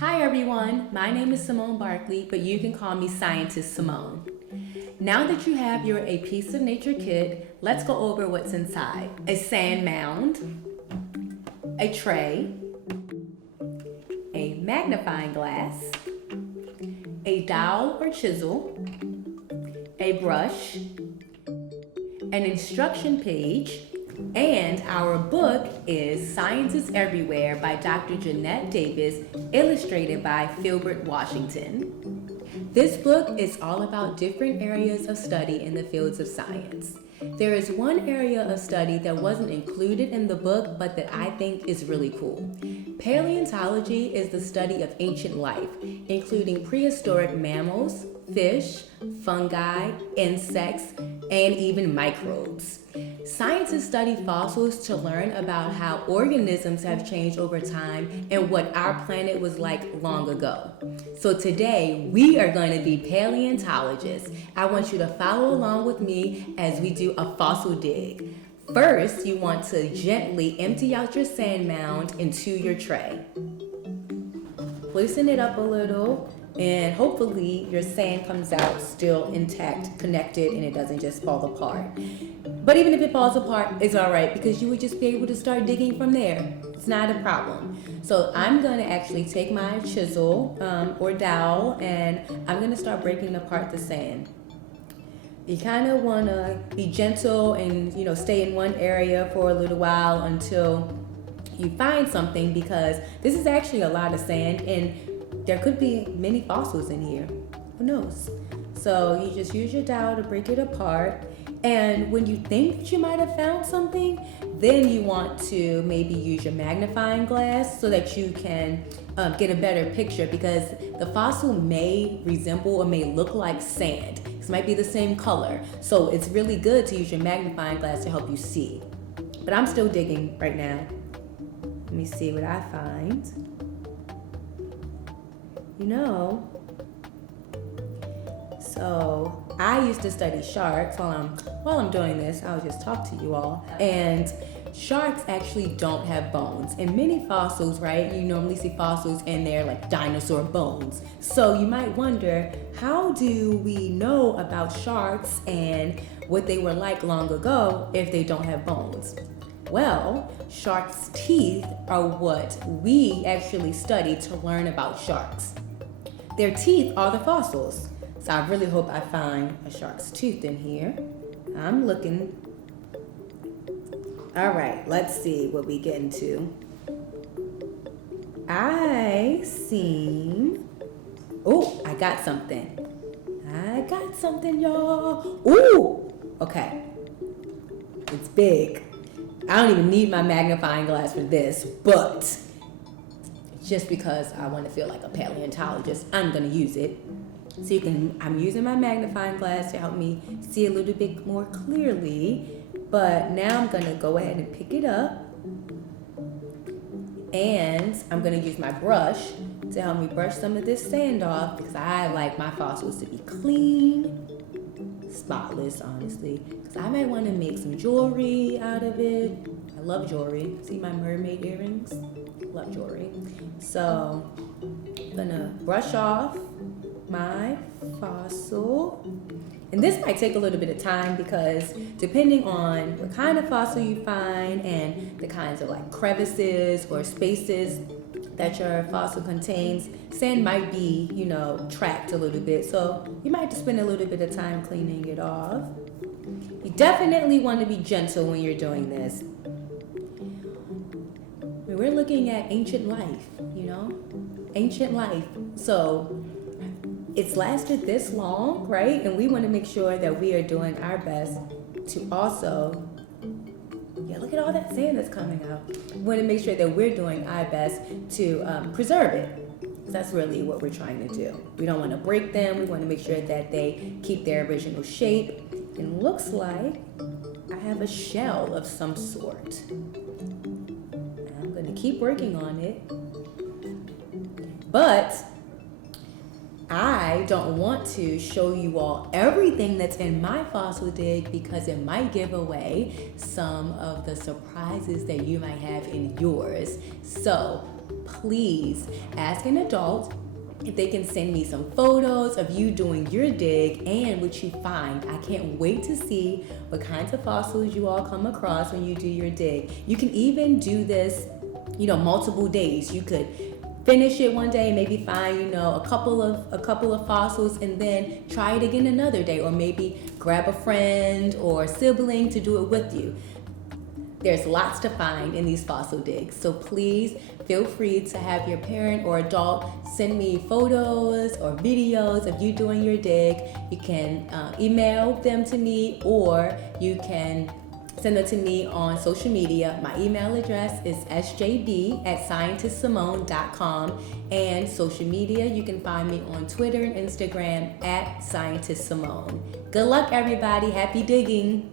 Hi everyone, my name is Symone Barkley, but you can call me Scientist Symone. Now that you have your A Piece of Nature kit, let's go over what's inside. A sand mound, a tray, a magnifying glass, a dowel or chisel, a brush, an instruction page, and our book is Science is Everywhere by Dr. Jeanette Davis, illustrated by Philbert Washington. This book is all about different areas of study in the fields of science. There is one area of study that wasn't included in the book, but that I think is really cool. Paleontology is the study of ancient life, including prehistoric mammals, fish, fungi, insects, and even microbes. Scientists study fossils to learn about how organisms have changed over time and what our planet was like long ago. So today, we are going to be paleontologists. I want you to follow along with me as we do a fossil dig. First, you want to gently empty out your sand mound into your tray. Loosen it up a little, and hopefully your sand comes out still intact, connected, and it doesn't just fall apart. But even if it falls apart, it's all right because you would just be able to start digging from there. It's not a problem. So I'm going to actually take my chisel or dowel, and I'm going to start breaking apart the sand. You kind of want to be gentle and, stay in one area for a little while until you find something, because this is actually a lot of sand and there could be many fossils in here. Who knows? So you just use your dowel to break it apart. And when you think that you might have found something, then you want to maybe use your magnifying glass so that you can get a better picture, because the fossil may resemble or may look like sand. It might be the same color. So it's really good to use your magnifying glass to help you see. But I'm still digging right now. Let me see what I find. So I used to study sharks. While I'm doing this, I'll just talk to you all. And sharks actually don't have bones. In many fossils, right, you normally see fossils and they're like dinosaur bones. So you might wonder, how do we know about sharks and what they were like long ago if they don't have bones? Well, sharks' teeth are what we actually study to learn about sharks. Their teeth are the fossils. So I really hope I find a shark's tooth in here. I'm looking. All right, let's see what we get into. I got something. Y'all. Ooh, okay. It's big. I don't even need my magnifying glass for this, but just because I want to feel like a paleontologist, I'm going to use it. So I'm using my magnifying glass to help me see a little bit more clearly. But now I'm going to go ahead and pick it up. And I'm going to use my brush to help me brush some of this sand off, because I like my fossils to be clean, spotless, honestly. Because I might want to make some jewelry out of it. I love jewelry. See my mermaid earrings? Love jewelry. So I'm going to brush off my fossil. And this might take a little bit of time, because depending on what kind of fossil you find and the kinds of like crevices or spaces that your fossil contains, sand might be, trapped a little bit. So you might have to spend a little bit of time cleaning it off. You definitely want to be gentle when you're doing this. We're looking at ancient life, ancient life. So it's lasted this long, right? And we want to make sure that we are doing our best to also, look at all that sand that's coming out. We want to make sure that we're doing our best to preserve it. That's really what we're trying to do. We don't want to break them. We want to make sure that they keep their original shape. And looks like I have a shell of some sort. I'm going to keep working on it. But I don't want to show you all everything that's in my fossil dig because it might give away some of the surprises that you might have in yours. So please ask an adult if they can send me some photos of you doing your dig and what you find. I can't wait to see what kinds of fossils you all come across when you do your dig. You can even do this, multiple days. You could finish it one day, maybe find, a couple of fossils, and then try it again another day, or maybe grab a friend or sibling to do it with you. There's lots to find in these fossil digs, so please feel free to have your parent or adult send me photos or videos of you doing your dig. You can email them to me, or you can send them to me on social media. My email address is sjb@scientistsymone.com, and social media, you can find me on Twitter and Instagram @scientistsymone. Good luck, everybody. Happy digging.